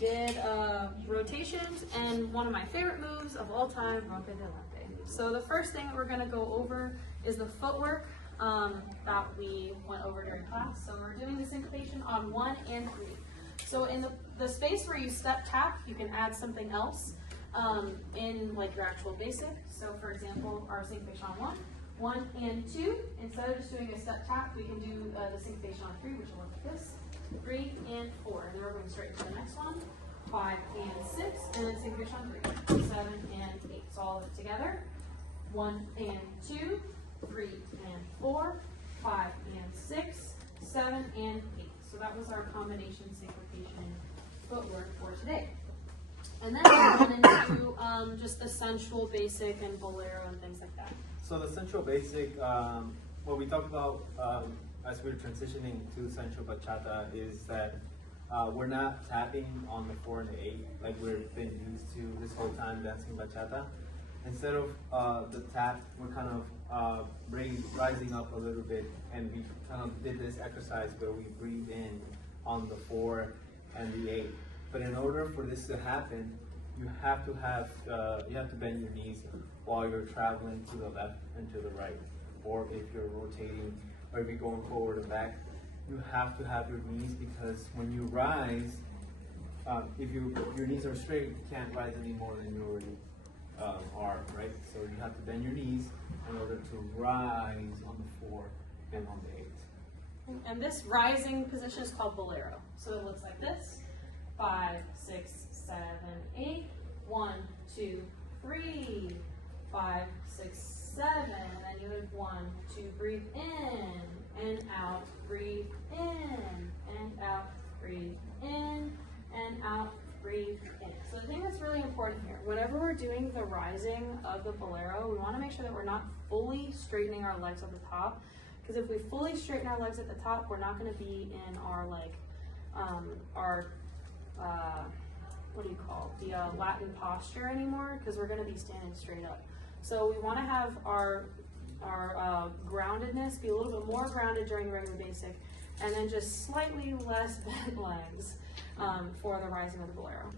did rotations and one of my favorite moves of all time, Rompe Delante. So the first thing that we're going to go over is the footwork that we went over during class. So we're doing the syncopation on 1 and 3. So in the space where you step tap, you can add something else in like your actual basic. So for example, our syncopation on 1 and 2, instead of just doing a step tap, we can do the syncopation on 3, which will look like this. 3 and 4, and then we're going straight to the next one. 5 and 6, and then syncopation on 3. 7 and 8. So all of it together. 1 and 2, 3 and 4, 5 and 6, 7 and 8. So that was our combination syncopation footwork for today. And then we're going into just the sensual basic and bolero and things like that. So the sensual basic, what we talked about as we're transitioning to sensual bachata is that we're not tapping on the 4 and the 8 like we've been used to this whole time dancing bachata. Instead of the tap, we're kind of rising up a little bit, and we kind of did this exercise where we breathe in on the 4 and the 8. But in order for this to happen, you have to bend your knees while you're traveling to the left and to the right, or if you're rotating, or if you're going forward and back, you have to have your knees, because when you rise, if your knees are straight, you can't rise any more than you already are, right? So you have to bend your knees in order to rise on the 4 and on the 8. And this rising position is called bolero. So it looks like this. 5, 6, 7, 8. 1, 2, 3. 5, 6, 7. And then you would 1, 2, breathe in and out, breathe in and out, breathe in and out, breathe in. So the thing that's really important here, whenever we're doing the rising of the bolero, we want to make sure that we're not fully straightening our legs at the top. Because if we fully straighten our legs at the top, we're not going to be in our what do you call it? The Latin posture anymore, because we're going to be standing straight up. So we want to have our groundedness be a little bit more grounded during regular basic, and then just slightly less bent legs for the rising of the bolero.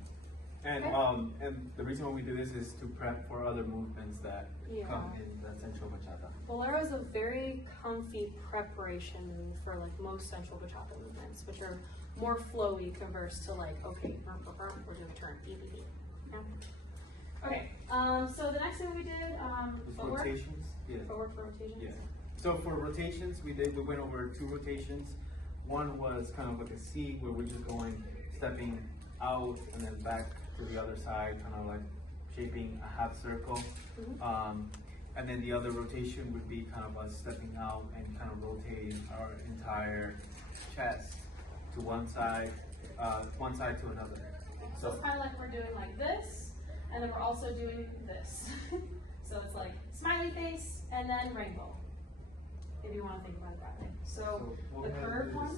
And okay. And the reason why we do this is to prep for other movements that come in the sensual bachata. Bolero is a very comfy preparation move for like most sensual bachata movements, which are more flowy converse to like, okay, we're doing a turn, beep, beep, beep. Yeah. Okay, so the next thing we did, footwork. Rotations. Yeah. Footwork for rotations. Yeah. So for rotations, we went over 2 rotations. One was kind of like a C, where we're just stepping out and then back to the other side, kind of like shaping a half circle. Mm-hmm. And then the other rotation would be kind of us stepping out and kind of rotating our entire chest to one side to another. So it's kind of like we're doing like this, and then we're also doing this. So it's like smiley face and then rainbow, if you want to think about it that way. So the curved one,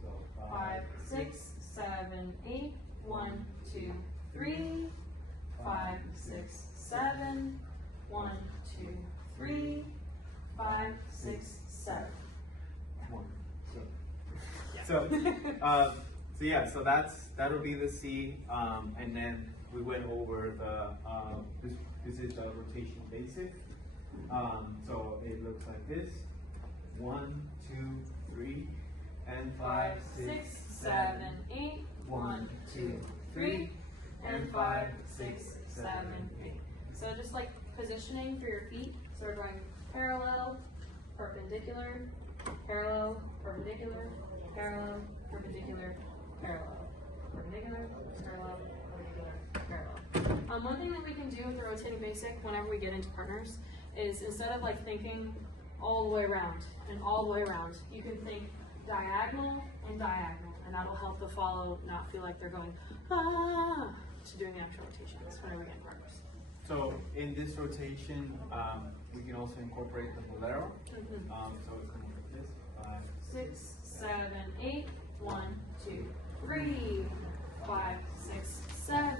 so 5, 6, 7, 8, 1, 2, 3, 5, 6, 7, 1, 2, 3, 5, 6, 7. So that'll be the C, and then we went over the this is the rotation basic. So it looks like this: 1, 2, 3, and 5, 6, 7, 8. 1, 2, 3, and 5, 6, 7, 8. So just like positioning for your feet. So we're going parallel, perpendicular, parallel, perpendicular, parallel, perpendicular, parallel, perpendicular, parallel, perpendicular, parallel. One thing that we can do with the rotating basic whenever we get into partners is, instead of like thinking all the way around and all the way around, you can think diagonal and diagonal, and that'll help the follow not feel like they're going to doing the actual rotations whenever we get into partners. So in this rotation, we can also incorporate the bolero. Mm-hmm. So it comes like this: 5, 6, 7, 8. 1, 2, 3, 5, 6, 7.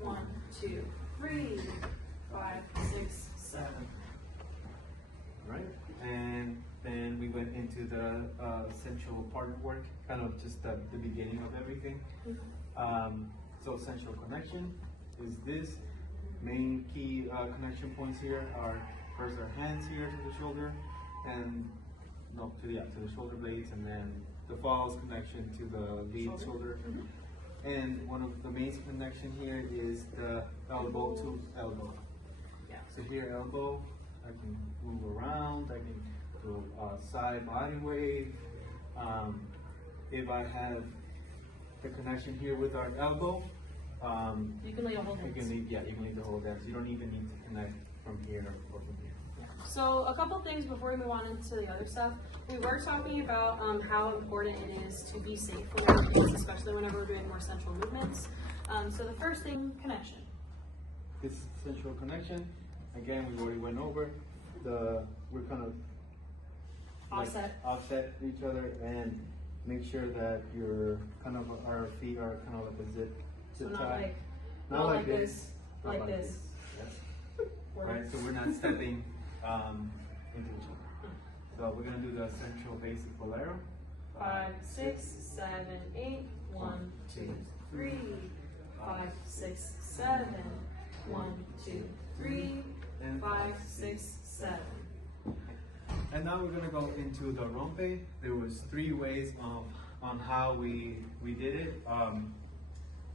1, 2, 3, 5, 6, 7. Right, and then we went into the sensual partner work, kind of just the beginning of everything. So sensual connection is this. Main key connection points here are first our hands here to the shoulder, and to the shoulder blades, and then the falls connection to the lead shoulder. And one of the main connection here is the elbow to elbow. Yeah. So here, elbow, I can move around, I can do a side body wave. If I have the connection here with our elbow, You can lead a whole dance. you can lead the whole dance. You don't even need to connect from here or from here. So a couple things before we move on into the other stuff. We were talking about how important it is to be safe when we're doing, especially whenever we're doing more central movements. So the first thing, connection. This sensual connection, again, we already went over. We're kind of offset each other, and make sure that our feet are kind of like a zip So tie. not like this, Not like this. Yes. Right, so we're not stepping into each other. So we're gonna do the central basic bolero. 5, 6, 7, 8. 1, 2, 3. 5, 6, 7. 1, 2, 3. And 5, 6, 7. And now we're gonna go into the rompe. There was 3 ways on how we did it.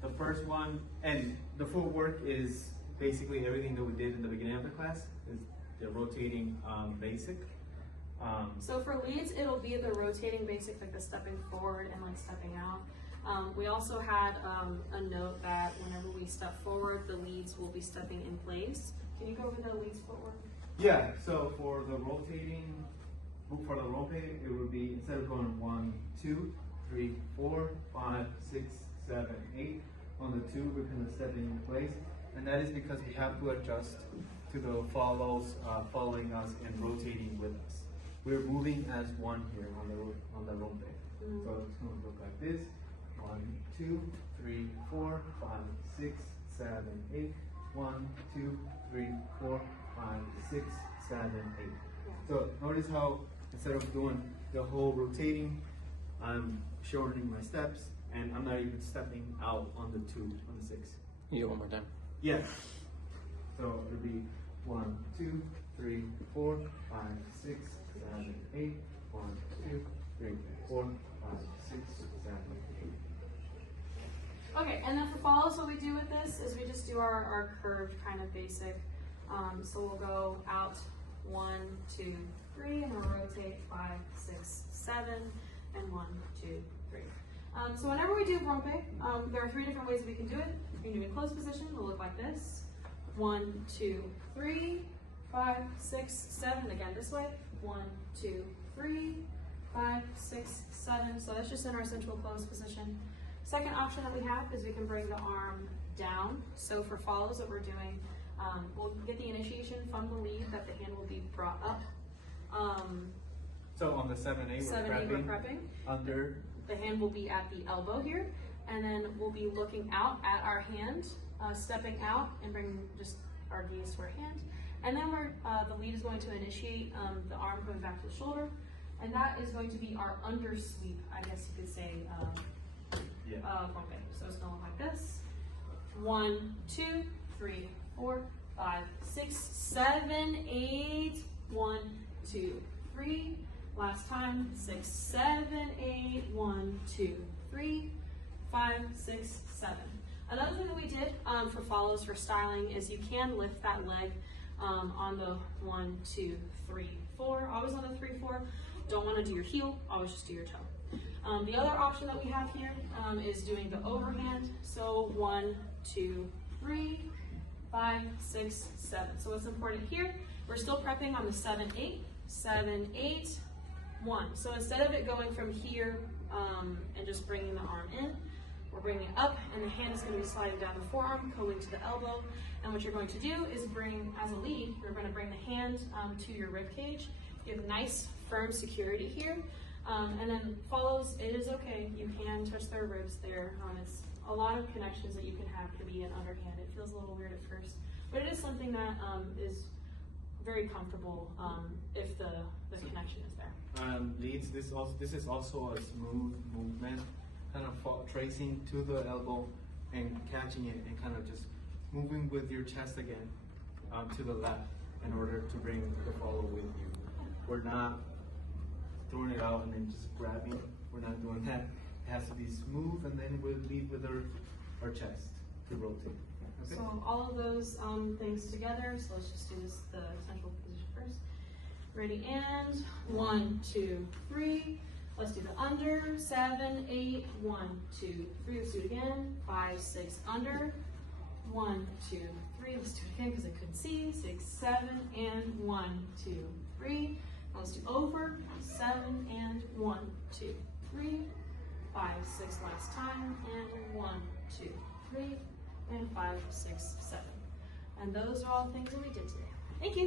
The first one, and the footwork is basically everything that we did in the beginning of the class, is the rotating basic. So for leads, it'll be the rotating basic, like the stepping forward and like stepping out. We also had a note that whenever we step forward, the leads will be stepping in place. Can you go over the leads footwork? Yeah, so for the rompe, it would be, instead of going 1, 2, 3, 4, 5, 6, 7, 8, on the 2, we're kind of stepping in place. And that is because we have to adjust to the follows following us and rotating with us. We're moving as one here on the rompe. So it's going to look like this. 1, 2, 3, 4, 5, 6, 7, 8. 1, 2, 3, 4, 5, 6, 7, 8. So notice how instead of doing the whole rotating, I'm shortening my steps, and I'm not even stepping out on the 2, on the 6. You do it one more time. Yeah. So it'll be 1, 2, 3, 4, 5, 6, 7, 8. 1, 2, 3, 4, 5, 6, 7, 8. Okay, and then for follows, what we do with this is we just do our curved kind of basic. So we'll go out 1, 2, 3, and we'll rotate 5, 6, 7, and 1, 2, 3. So whenever we do rompe, there are 3 different ways we can do it. We can do it in closed position, it'll look like this. 1, 2, 3, 5, 6, 7, again this way. 1, 2, 3, 5, 6, 7. So that's just in our central closed position. Second option that we have is we can bring the arm down. So for follows that we're doing, we'll get the initiation from the lead that the hand will be brought up. So on the 7-8, we're prepping under. The hand will be at the elbow here, and then we'll be looking out at our hand, stepping out and bring just our gaze to our hand. And then the lead is going to initiate the arm going back to the shoulder, and that is going to be our under sweep, I guess you could say, rompe. So it's going to look like this. 1, 2, 3, 4, 5, 6, 7, 8. 1, 2, 3. Last time, 6, 7, 8. 1, 2, 3, 5, 6, 7. Another thing that we did for follows for styling is you can lift that leg on the 1, 2, 3, 4. Always on the 3, 4. Don't want to do your heel, always just do your toe. The other option that we have here is doing the overhand. So 1, 2, 3, 5, 6, 7. So what's important here, we're still prepping on the 7, 8, 7, 8, 1. So instead of it going from here and just bringing the arm in, we're bringing it up, and the hand is going to be sliding down the forearm, going to the elbow. And what you're going to do is bring, as a lead, you're going to bring the hand to your rib cage. You have nice, firm security here. And then follows, it is okay. You can touch their ribs there. It's a lot of connections that you can have to be an underhand. It feels a little weird at first, but it is something that is very comfortable if the connection is there. Leads, this is also a smooth movement, kind of tracing to the elbow and catching it and kind of just moving with your chest again to the left in order to bring the follow with you. We're not throwing it out and then just grabbing. We're not doing that. It has to be smooth, and then we'll lead with our chest to rotate. Okay? So all of those things together. So let's just do the central position first. Ready, and 1, 2, 3. Let's do the under. 7, 8. 1, 2, 3. Let's do it again. 5, 6. Under. 1, 2, 3. Let's do it again because I couldn't see. 6, 7, and 1, 2, 3. Now let's do over. 7 and 1, 2, 3. 5, 6 last time, and 1, 2, 3, and 5, 6, 7. And those are all things that we did today. Thank you.